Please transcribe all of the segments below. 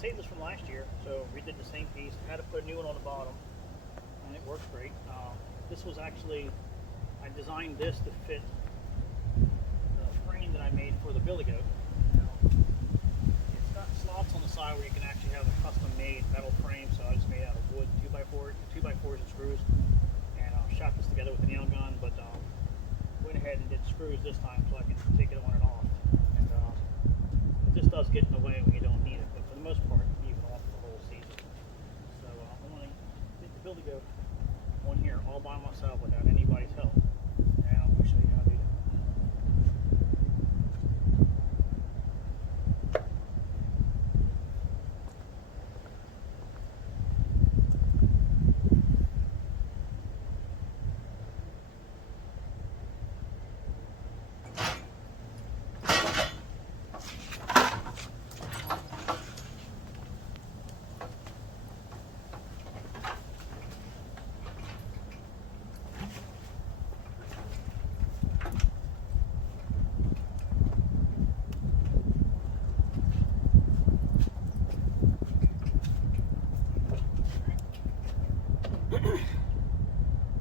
saved this from last year, so we did the same piece. Had to put a new one on the bottom, and it works great. This was actually, I designed this to fit the frame that I made for the billy goat. Now, it's got slots on the side where you can actually have a custom-made metal frame, so I just made it out of wood, 2x4s and screws, and shot this together with a nail gun, but went ahead and did screws this time so I can take it on and off. And it just does get in the way when you don't need it, but for the most part, you can off the whole season. So I'm going to get the billy goat on here all by myself without anybody's help, and I'm going to show you how to do that.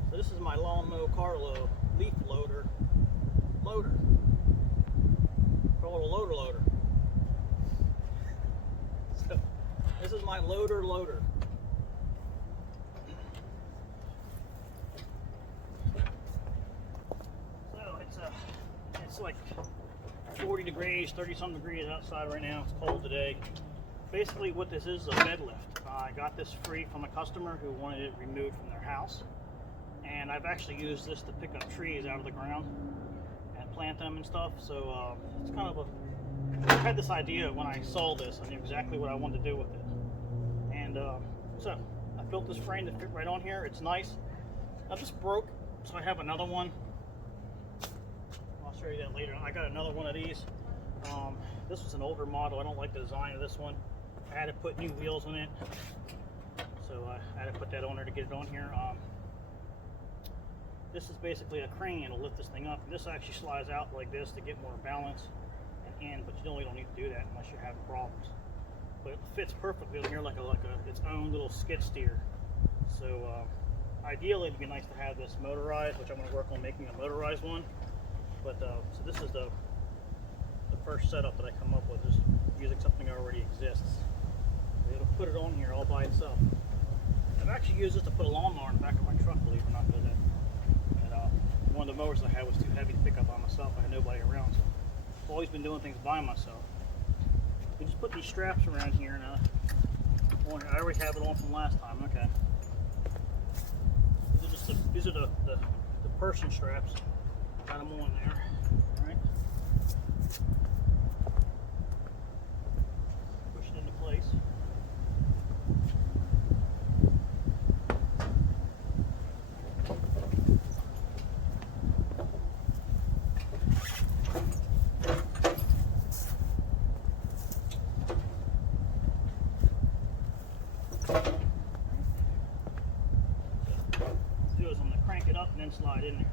So this is my lawn mow car leaf loader. Call it a loader. So this is my loader. So it's like 40 degrees, 30 some degrees outside right now. It's cold today. Basically what this is a bed lift. I got this free from a customer who wanted it removed from their house, and I've actually used this to pick up trees out of the ground and plant them and stuff. So it's kind of I had this idea when I saw this. I knew exactly what I wanted to do with it, and so I built this frame to fit right on here. It's nice. Now this broke, so I have another one. I'll show you that later. I got another one of these. This was an older model. I don't like the design of this one. I had to put new wheels on it, so I had to put that on there to get it on here. This is basically a crane. It'll lift this thing up, and this actually slides out like this to get more balance and in, but you really don't need to do that unless you're having problems. But it fits perfectly on here like its own little skid steer. So ideally it'd be nice to have this motorized, which I'm going to work on making a motorized one. But so this is the first setup that I come up with, just using something that already exists. It'll put it on here all by itself. I've actually used this to put a lawnmower in the back of my truck, believe it or not, because one of the mowers I had was too heavy to pick up by myself. I had nobody around, so I've always been doing things by myself. We just put these straps around here, and I already have it on from last time. Okay, these are the person straps. Got them on there. All right. Push it into place. Do is I'm going to crank it up and then slide in there.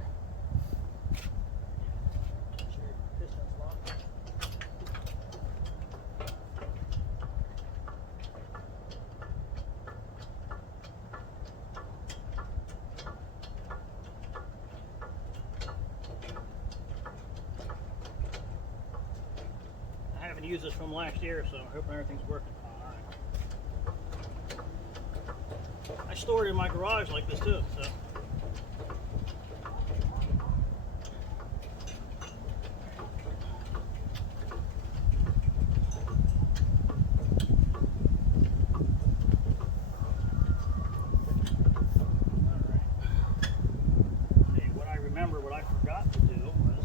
I haven't used this from last year, so I'm hoping everything's working fine. All right. I store it in my garage like this too, so. What I forgot to do was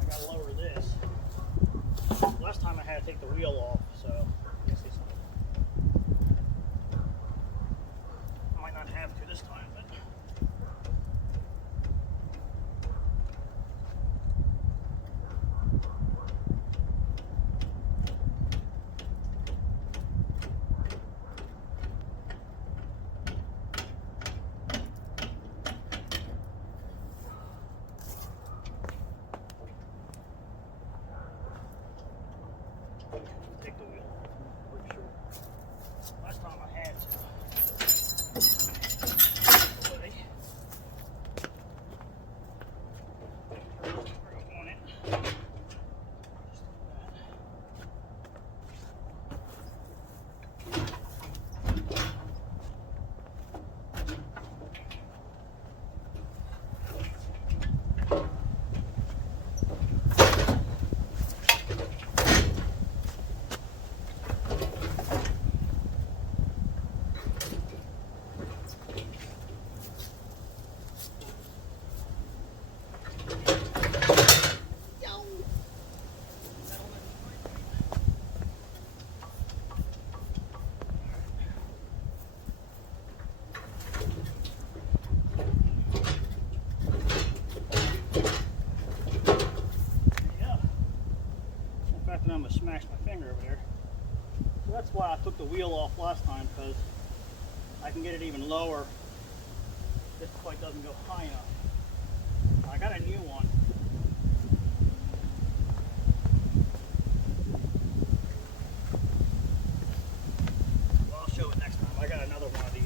I got to lower this. Last time I had to take the wheel off, so you can see something. I might not have to this time, but take the wheel off. Pretty sure. have smashed my finger over there. So that's why I took the wheel off last time, because I can get it even lower. This quite doesn't go high enough. I got a new one. Well, I'll show it next time. I got another one of these.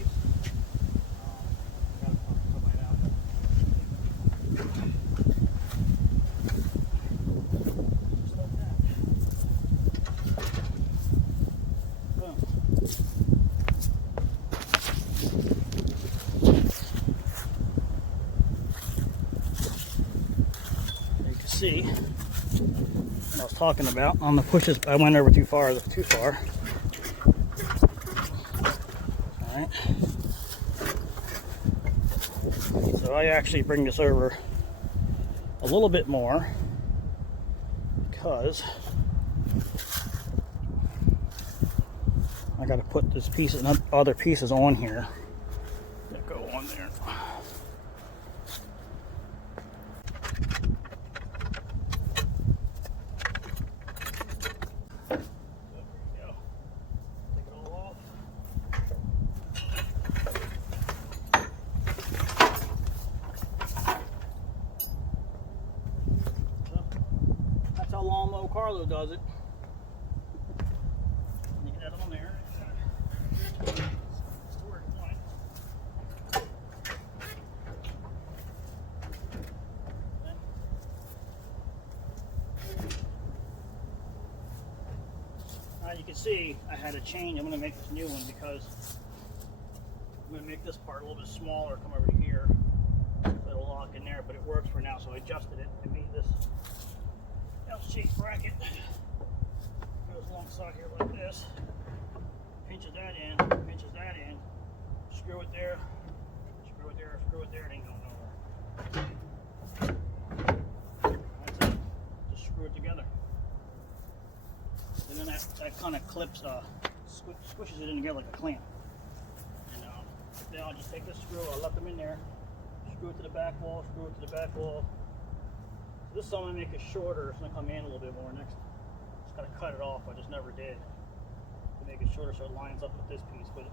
See what I was talking about on the pushes. I went over too far. All right. So I actually bring this over a little bit more because I got to put this piece and other pieces on here that go on there. Carlo does it. Get that on there. Now you can see I had to change. I'm going to make this new one because I'm going to make this part a little bit smaller. Come over to here. It'll lock in there, but it works for now. So I adjusted it and made this L-shaped bracket. Goes alongside here like this. Pinches that in, screw it there, screw it there, screw it there. It ain't going nowhere. That's it. Just screw it together. And then that kind of clips, squishes it in together like a clamp. And then I'll just take this screw, I'll let them in there, screw it to the back wall, screw it to the back wall. This I'm going to make it shorter. It's going to come in a little bit more next. Just got to cut it off. I just never did. To make it shorter so it lines up with this piece. But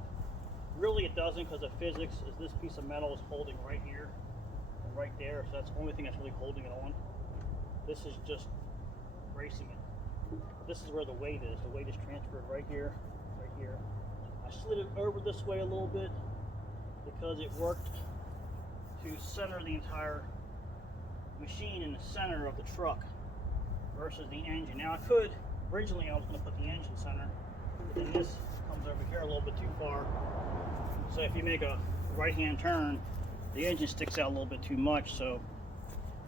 really it doesn't, because the physics is this piece of metal is holding right here and right there. So that's the only thing that's really holding it on. This is just bracing it. This is where the weight is. The weight is transferred right here, right here. I slid it over this way a little bit because it worked to center the entire machine in the center of the truck versus the engine. Now originally I was going to put the engine center, and this comes over here a little bit too far. So if you make a right hand turn, the engine sticks out a little bit too much. So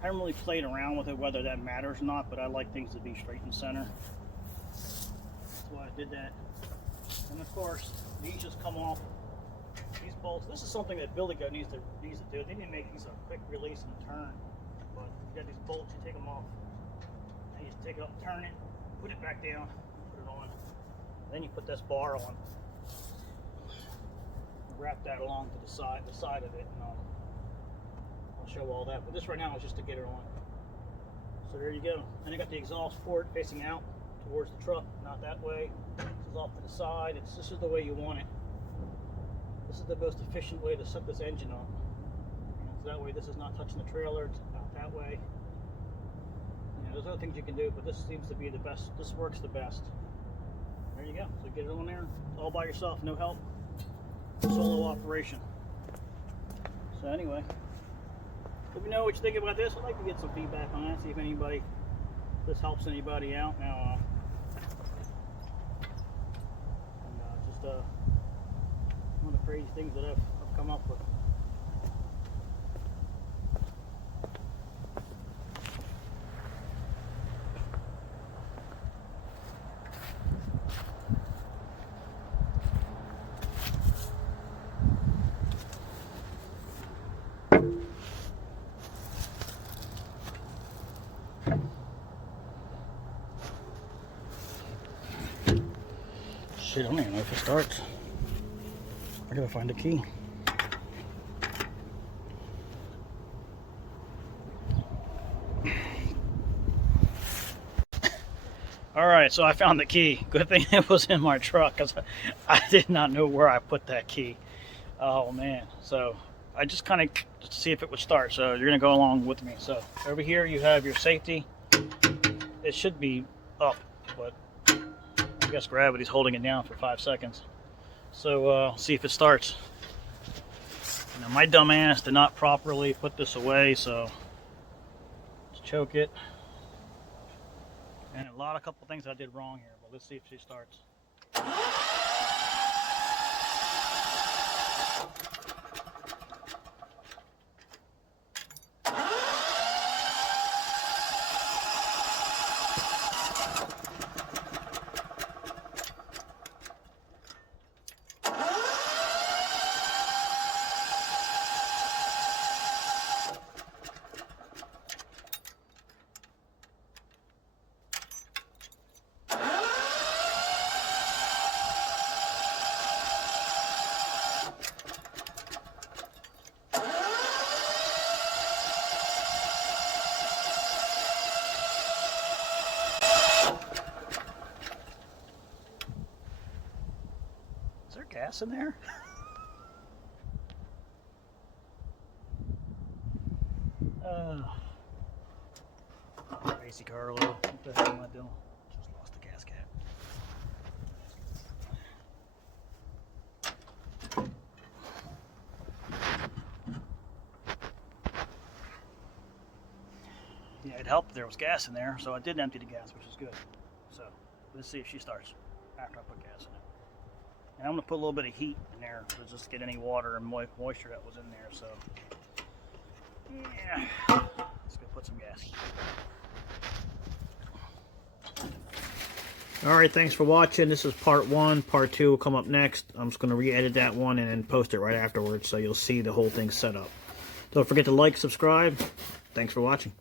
I haven't really played around with it whether that matters or not, but I like things to be straight in center. That's why I did that. And of course these just come off. These bolts, this is something that Billy Goat needs to do. They didn't make these a quick release and turn. But you got these bolts, you take them off, and you just take it up, turn it, put it back down, put it on. Then you put this bar on, wrap that along to the side of it, and I'll show all that. But this right now is just to get it on. So there you go. And I got the exhaust port facing out towards the truck, not that way. This is off to the side. This is the way you want it. This is the most efficient way to set this engine up. So that way this is not touching the trailer, it's not that way. You know, there's other things you can do, but this seems to be the best. This works the best. There you go. So get it on there, all by yourself, no help. Solo operation. So anyway, let me know what you think about this. I'd like to get some feedback on that, see if this helps anybody out. Now, just one of the crazy things that I've come up with. Shit, I don't even know if it starts. I gotta find a key. All All right, so I found the key. Good thing it was in my truck because I did not know where I put that key. Oh man, so I just kind of to see if it would start. So you're gonna go along with me. So over here you have your safety. It should be up, but I guess gravity's holding it down for 5 seconds. So see if it starts. Now my dumb ass did not properly put this away, so let's choke it. And a couple things I did wrong here, but let's see if she starts. Is there gas in there? Crazy Carlo, what the hell am I doing? Just lost the gas cap. Yeah, it helped there was gas in there, so I did empty the gas, which is good. So let's see if she starts after I put gas in it. And I'm going to put a little bit of heat in there to just get any water and moisture that was in there. So yeah, let's go put some gas. Alright, thanks for watching. This is part 1. Part 2 will come up next. I'm just going to re-edit that one and then post it right afterwards so you'll see the whole thing set up. Don't forget to like, subscribe. Thanks for watching.